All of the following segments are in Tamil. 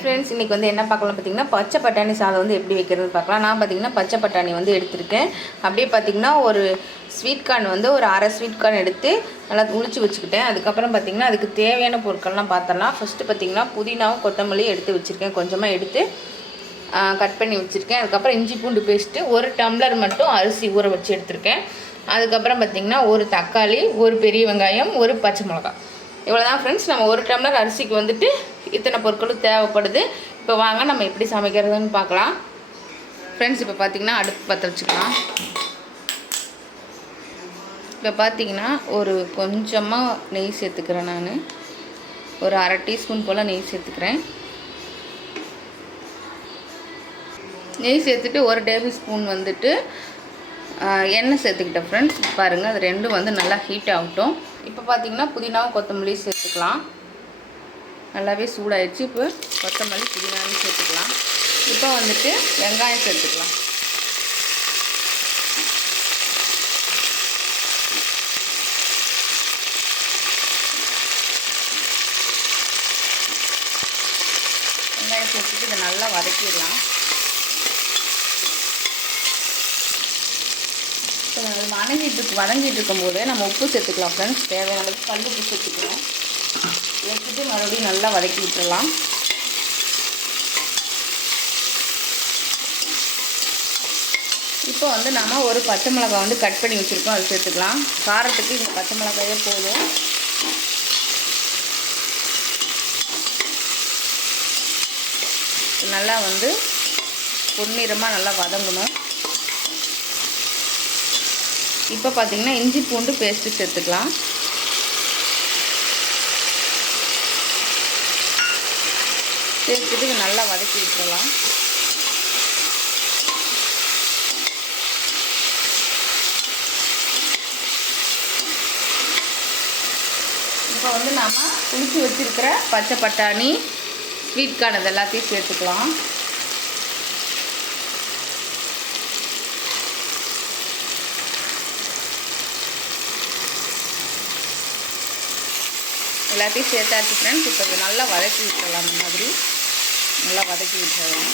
ஃப்ரெண்ட்ஸ் இன்றைக்கி வந்து என்ன பார்க்கலாம் பார்த்திங்கன்னா பச்சை பட்டாணி சாதம் வந்து எப்படி வைக்கிறது பார்க்கலாம். நான் பார்த்தீங்கன்னா பச்சை பட்டாணி வந்து எடுத்திருக்கேன். அப்படியே பார்த்தீங்கன்னா ஒரு ஸ்வீட் கார்ன் வந்து ஒரு அரை ஸ்வீட் கார்ன் எடுத்து நல்லா உளிச்சு வச்சுக்கிட்டேன். அதுக்கப்புறம் பார்த்தீங்கன்னா அதுக்கு தேவையான பொருட்கள்லாம் பார்த்தலாம் ஃபஸ்ட்டு பார்த்தீங்கன்னா புதினாவும் கொத்தமல்லியும் எடுத்து வச்சுருக்கேன். கொஞ்சமாக எடுத்து கட் பண்ணி வச்சுருக்கேன். அதுக்கப்புறம் இஞ்சி பூண்டு பேஸ்ட்டு ஒரு டம்ளர் மட்டும் அரிசி ஊற வச்சு எடுத்திருக்கேன். அதுக்கப்புறம் பார்த்திங்கன்னா ஒரு தக்காளி ஒரு பெரிய வெங்காயம் ஒரு பச்சை மிளகாய். இவ்வளோ தான் ஃப்ரெண்ட்ஸ் நம்ம ஒரு டம்ளர் அரிசிக்கு வந்துட்டு இத்தனை பொருட்களும் தேவைப்படுது. இப்போ வாங்க நம்ம எப்படி சமைக்கிறதுன்னு பார்க்கலாம். ஃப்ரெண்ட்ஸ் இப்போ பார்த்திங்கன்னா அடுப்பு பற்ற வச்சுக்கலாம். இப்போ பார்த்தீங்கன்னா ஒரு கொஞ்சமாக நெய் சேர்த்துக்கிறேன் நான். ஒரு அரை டீஸ்பூன் போல் நெய் சேர்த்துக்கிறேன். நெய் சேர்த்துட்டு ஒரு டேபிள் ஸ்பூன் வந்துட்டு எண்ணெய் சேர்த்துக்கிட்டேன் ஃப்ரெண்ட்ஸ் பாருங்கள் அது ரெண்டும் வந்து நல்லா ஹீட் ஆகட்டும். இப்போ பார்த்தீங்கன்னா புதினாவும் கொத்தமல்லியும் சேர்த்துக்கலாம். நல்லாவே சூடாயிடுச்சு. இப்போ கொத்தமல்லி புதினாவும் சேர்த்துக்கலாம். இப்போ வந்துட்டு வெங்காயம் சேர்த்துக்கலாம். வெங்காயம் சேர்த்துட்டு இதை நல்லா வதக்கிடலாம். இப்போ அது வதங்கிட்டு இருக்கு வதங்கிட்டு இருக்கும்போது நம்ம உப்பு சேர்த்துக்கலாம் ஃப்ரெண்ட்ஸ் தேவையான அளவுக்கு கல் உப்பு சேர்த்துக்கலாம். சேர்த்துட்டு மறுபடியும் நல்லா வதக்கி விட்டுடலாம் இப்போ வந்து நம்ம ஒரு பச்சை மிளகாய் வந்து கட் பண்ணி வச்சுருக்கோம். அது சேர்த்துக்கலாம். காரத்துக்கு இந்த பச்சை மிளகாயே போதும். நல்லா வந்து பொன்னிறமாக நல்லா வதங்கணும். இப்போ பார்த்தீங்கன்னா இஞ்சி பூண்டு பேஸ்ட்டு சேர்த்துக்கலாம். சேர்த்துட்டு நல்லா வதக்கி விட்டுறலாம். இப்போ வந்து நாம் குளிச்சு வச்சிருக்கிற பச்சை பட்டாணி ஸ்வீட் கார்ன் இது எல்லாத்தையும் சேர்த்துக்கலாம். எல்லாத்தையும் சேர்த்தாச்சு ஃப்ரெண்ட்ஸ் இப்போ இதை நல்லா வதக்கி விட்டுறலாம் அந்த மாதிரி. நல்லா வதக்கி விட்டுறலாம்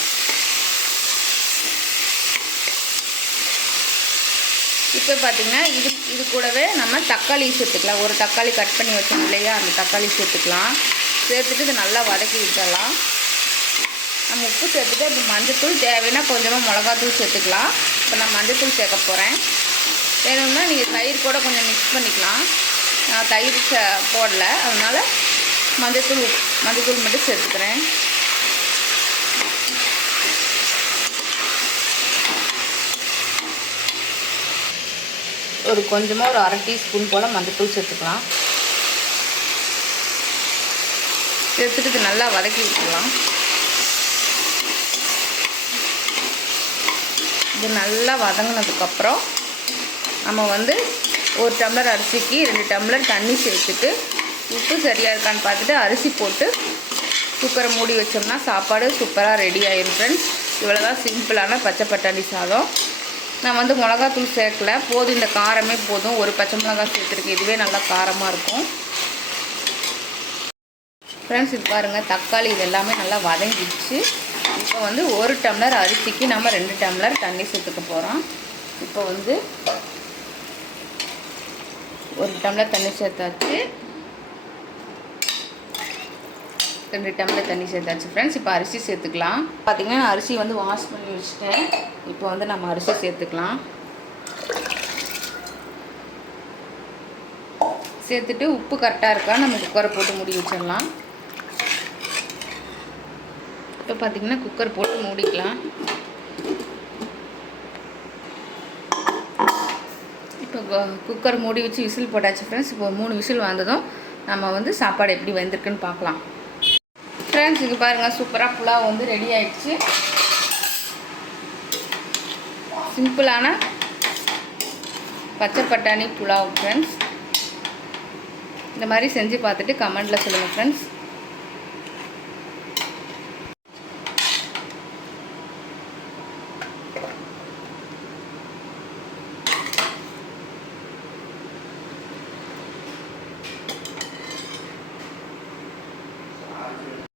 இப்போ பார்த்தீங்கன்னா இது இது கூடவே நம்ம தக்காளி சேர்த்துக்கலாம். ஒரு தக்காளி கட் பண்ணி வச்சோம் இல்லையா? அந்த தக்காளி சேர்த்துக்கலாம். சேர்த்துட்டு இதை நல்லா வதக்கி விட்டுறலாம் நம்ம உப்பு சேர்த்துட்டு இப்போ மஞ்சத்தூள் தேவைன்னா கொஞ்சமாக மிளகாத்தூள் சேர்த்துக்கலாம். இப்போ நான் மஞ்சத்தூள் சேர்க்க போகிறேன் வேணும்னா நீங்கள் தயிர் கூட கொஞ்சம் மிக்ஸ் பண்ணிக்கலாம். நான் தயிர் போடல. அதனால் மஞ்சத்தூள் மஞ்சத்தூள் மட்டும் சேர்த்துக்கிறேன். ஒரு கொஞ்சமாக ஒரு அரை டீஸ்பூன் போல் மஞ்சத்தூள் சேர்த்துக்கலாம். சேர்த்துட்டு இது நல்லா வதக்கி விட்டுக்கலாம். இது நல்லா வதங்கினதுக்கப்புறம் நம்ம வந்து ஒரு டம்ளர் அரிசிக்கு ரெண்டு டம்ளர் தண்ணி சேர்த்துட்டு உப்பு சரியாக இருக்கான்னு பார்த்துட்டு அரிசி போட்டு குக்கரை மூடி வச்சோம்னா சாப்பாடு சூப்பராக ரெடி ஆயிரும் ஃப்ரெண்ட்ஸ் இவ்வளோ தான் சிம்பிளான பச்சை பட்டாணி சாதம். நான் வந்து மிளகாத்தூள் சேர்க்கல. போதும் இந்த காரமே போதும். ஒரு பச்சை மிளகாய் சேர்த்துருக்கேன். இதுவே நல்லா காரமாக இருக்கும். ஃப்ரெண்ட்ஸ் இது பாருங்கள் தக்காளி இது எல்லாமே நல்லா வதங்கிடுச்சு. இப்போ வந்து ஒரு டம்ளர் அரிசிக்கு நம்ம ரெண்டு டம்ளர் தண்ணி சேர்த்துக்க போகிறோம் இப்போ வந்து ஒரு டம்ளர் தண்ணி சேர்த்தாச்சு. ரெண்டு டம்ளர் தண்ணி சேர்த்தாச்சு ஃப்ரெண்ட்ஸ் இப்போ அரிசி சேர்த்துக்கலாம். பார்த்தீங்கன்னா நான் அரிசி வந்து வாஷ் பண்ணி வச்சுட்டேன். இப்போ வந்து நம்ம அரிசி சேர்த்துக்கலாம். சேர்த்துட்டு உப்பு கரெக்டாக இருக்கா நம்ம குக்கரை போட்டு மூடி வச்சிடலாம். இப்போ பார்த்தீங்கன்னா குக்கர் போட்டு மூடிக்கலாம். இப்போ கு- குக்கர் மூடி வச்சு விசில் போட்டாச்சு ஃப்ரெண்ட்ஸ் இப்போ மூணு விசில் வந்ததும் நம்ம வந்து சாப்பாடு எப்படி வந்திருக்குன்னு பார்க்கலாம். ஃப்ரெண்ட்ஸ் இங்கே பாருங்கள் சூப்பராக புலாவ் வந்து ரெடி ஆயிடுச்சு. சிம்பிளான பச்சை பட்டாணி புலாவ் ஃப்ரெண்ட்ஸ் இந்த மாதிரி செஞ்சு பார்த்துட்டு கமெண்டில் சொல்லுங்கள் ஃப்ரெண்ட்ஸ்